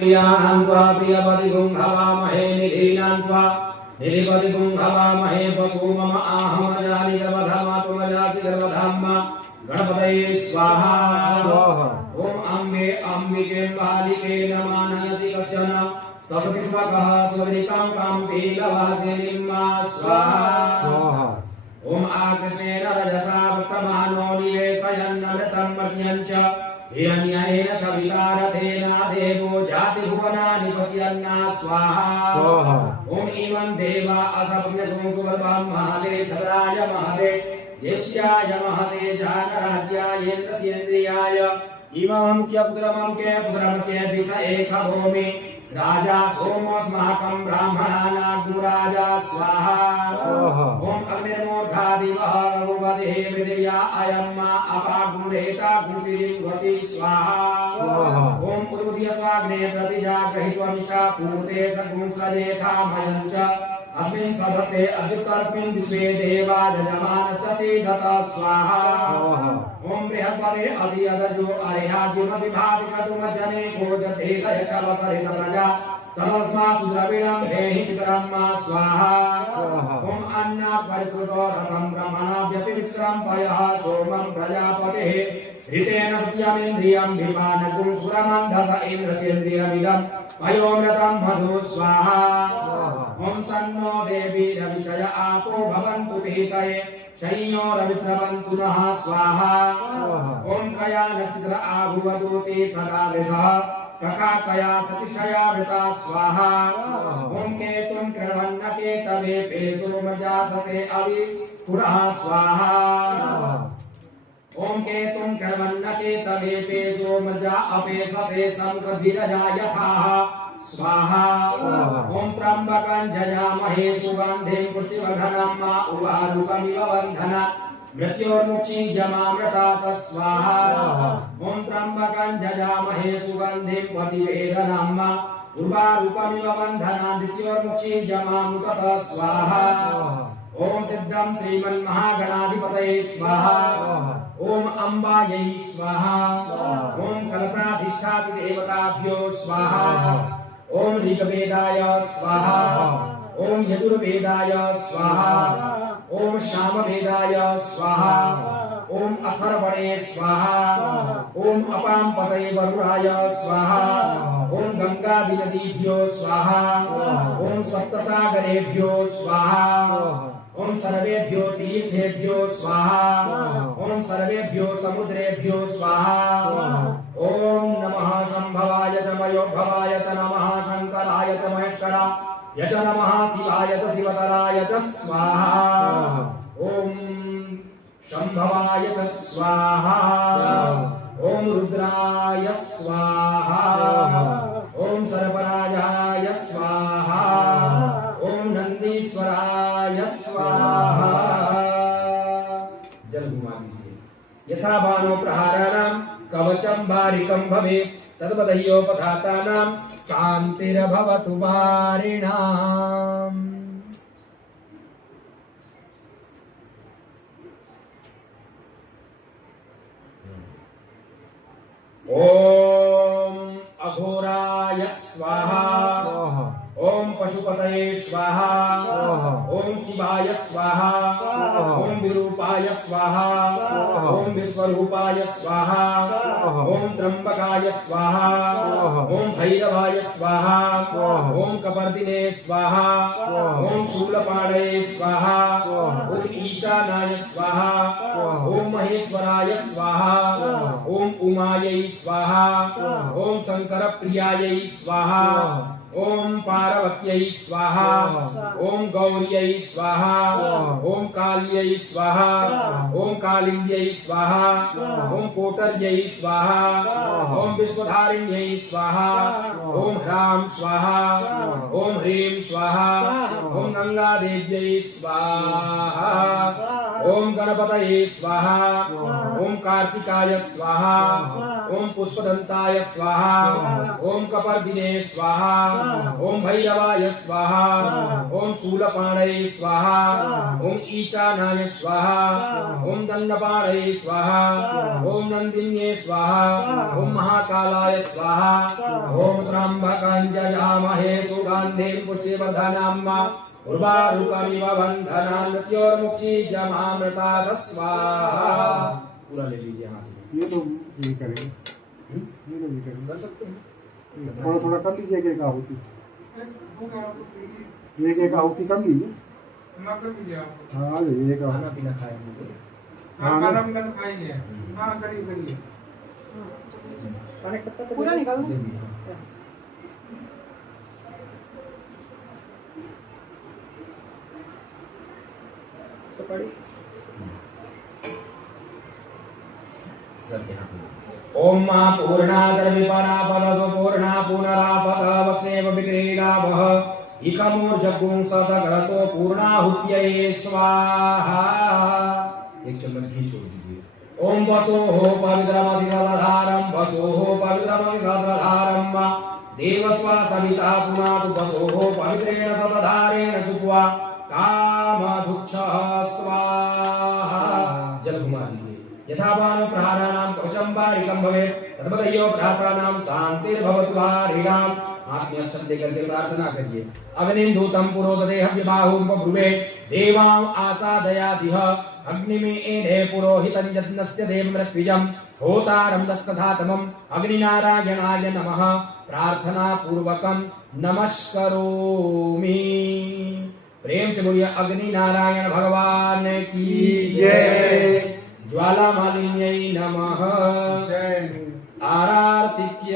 प्रियाणान्त्वा प्रियपतिगुं हवामहे निधीनान्त्वा निधिपतिगुं हवामहे वसु मम आहमजानि गर्भधामात्मजासि गर्भधाम्मा गणपतये स्वाहा ओम अम्बे अम्बिके बालिके नमानयति कश्चन सपति स्वकः स्वरिकां कां पीलवासिनीं स्वाहा ओम आकृष्णेन रजसा वर्तमानो निवेशयन्नमृतं मर्त्यञ्च हिरण्यनेन सवितारथेन देवो जातिभुवनानि पश्यन्ना स्वाहा ओम इमं देवा असप्यतुं सुवर्भां महते छत्राय महते ज्येष्ठ्याय महते जानराज्याय इन्द्रस्येन्द्रियाय इमं च पुत्रमं पुत्रमस्य दिश एक भूमि राजा सोमस्माकं ब्राह्मणानां राजा स्वाहा ओम अग्निर्मूर्धादिवः गौवदेः पृथिव्या अयं अपागुरेता गुंसिरिवती स्वाहा ओम उद्बुध्यस्वाग्ने प्रतिजाग्रहित्वमिष्टा पूर्ते सगुंसजेथामयं च अस्मिन् सदते अद्युत्तरस्मिन् विश्वे देवा यजमानश्च सीदत स्वाहा ओम बृहस्पते अधियदर्जो अरिहाद्युमविभाति क्रतुमज्जने भोजतेत यक्षवसरित प्रजा तस्मात् द्रविणं देहि चित्रं स्वाहा ओम अन्ना परिश्रुतो रसं ब्रह्मणाभ्यपि विचित्रं पयः सोमं प्रजापतेः ऋतेन सत्यमिन्द्रियं विमानकुं सुरमन्धस इन्द्रसेन्द्रियमिदं पयोमृतं मधु स्वाहा ओम सन्नो देवी रविचय आपो भवन्तु पीतये शय्यो रविस्रवन्तु नः स्वाहा ओम कया नक्षत्र आभुवदूते सदा वृधः सखा कया सतिष्ठया वृता स्वाहा ओम केतुं कृण्वन्न केतवे पेशो मजाससे अवि पुरः स्वाहा ओम केतुं कृण्वन्न केतवे पेशो मजा अपेससे संकधिरजा यथाः स्वाहा ओम त्र्यंबकं जयामहे सुगंधिं पुष्टिवर्धनं उवारुकमिव बन्धना मृत्योर्मुक्षीयमामृतात् स्वाहा ओम त्र्यंबकं जयामहे सुगंधिं प्रतिवेदनं उवारुकमिव बन्धना मृत्योर्मुक्षीयमामृतात् स्वाहा ओम सिद्धं श्रीमन्महागणाधिपतये स्वाहा ओम अम्बायै स्वाहा ओम कलशाधिष्ठाति देवताभ्यो स्वाहा ओम ऋग्वेदाय स्वाहा ओम यजुर्वेदाय स्वाहा ओम सामवेदाय स्वाहा ओम अथर्वणे स्वाहा ओम अपांपतये वरुणाय स्वाहा ओम गंगादिनदीभ्यो स्वाहा ओम सप्तसागरेभ्यो स्वाहा ओम सर्वेभ्यो तीर्थेभ्यो स्वाहा ओम सर्वेभ्यो समुद्रेभ्यो स्वाहा ओम नमः संभवाय च मयोभवाय च नमः शंकराय च महेश्वराय च नमः शिवाय च शिवतराय च स्वाहा ओम शंभवाय च स्वाहा ओम रुद्राय स्वाहा ओम सर्पराजाय स्वाहा ओम नंदीश्वराय स्वाहा जल घुमा दीजिए यथा बाणो प्रहाराणां कवचं बारिकं भवेत् तद्वदयोपधातानां शान्तिर्भवतु वारिणाम् ओम अघोराय स्वाहा ओम पशुपतये स्वाहा ओम शिवाय स्वाहा ओम विरूपाय स्वाहा ओम विश्वरूपाय स्वाहा ओम त्र्यंबकाय स्वाहा ओम भैरवाय स्वाहा ओम कपर्दिने स्वाहा ओम शूलपाणये स्वाहा ओम ईशानाय स्वाहा ओम महेश्वराय स्वाहा ओम उमायै स्वाहा ओम शंकर प्रियायै स्वाहा ओम पार्वत्यै स्वाहा ओम गौर्यै स्वाहा ओम काल्यै स्वाहा ओम कालिंद्यै स्वाहा ओम कोटर्यै स्वाहा ओम विश्वधारिण्यै स्वाहा ओम ह्रां स्वाहा ओम ह्रीं स्वाहा ओम गंगादेव्यै स्वाहा ओम गणपतये स्वाहा ओम कार्तिकाय स्वाहा ओम पुष्पदंताय स्वाहा ओम कपर्दिने स्वाहा ओम भैरवाय स्वाहा ओम शूलपाणये स्वाहा ओम ईशानाय स्वाहा ओम दंडपाणये स्वाहा ओम नंदिन्ये स्वाहा ओम महाकालाय स्वाहा ओम त्र्यंबकं यजामहे सुगंधिं पुष्टिवर्धनम् उर्वारुकमिव बन्धनान् मृत्योर्मुक्षीयमामृतात् स्वाहा। पूरा ले लीजिए हाथ में। ये तो ये करेंगे, ये तो करेंगे, कर सकते हैं। थोड़ा थोड़ा कर लीजिए, एक आहुति, एक आहुति कर लीजिए। हाँ कर लीजिए आप। हाँ आ जाइए, एक खाना पीना खाएंगे। हाँ खाना पीना तो खाएंगे। हाँ करिए करिए। पूरा निकाल दो। दे दीजिए। ओम मा पूर्णादर्विपना पद सुपूर्णा पुनरापद वस्नेव विक्रीडावह इकमूर्जगुं सतगरतो पूर्णाहुत्यये स्वाहा। एक चम्मच घी छोड़ दीजिए। ओम वसोः पवित्रमसि सदाधारं वसोः पवित्रमसि सदाधारं देवस्वा सविता पुनातु वसोः पवित्रेण सदाधारेण सुप्वा कामधुक्षः स्वाहा। जल घुमा दीजिए। यथावान प्राणानां कवचं वारिकं भवेत् तद्वदयो प्रातानां शान्तिर्भवतु वारिणाम्। हाथ में अक्षत देकर के प्रार्थना करिए। अग्निं दूतं पुरोदते हव्यबाहुं बभ्रुवे देवां आसादयादिह अग्निमे एधे पुरोहितं यज्ञस्य देवमृत्विजं होतारं दत्तधातमम् अग्निनारायणाय नमः प्रार्थना पूर्वकं नमस्करोमि। प्रेम से बोलिए अग्नि नारायण भगवान की जय। ज्वाला मालिन्यै नमः। जय। आरार्तिक्य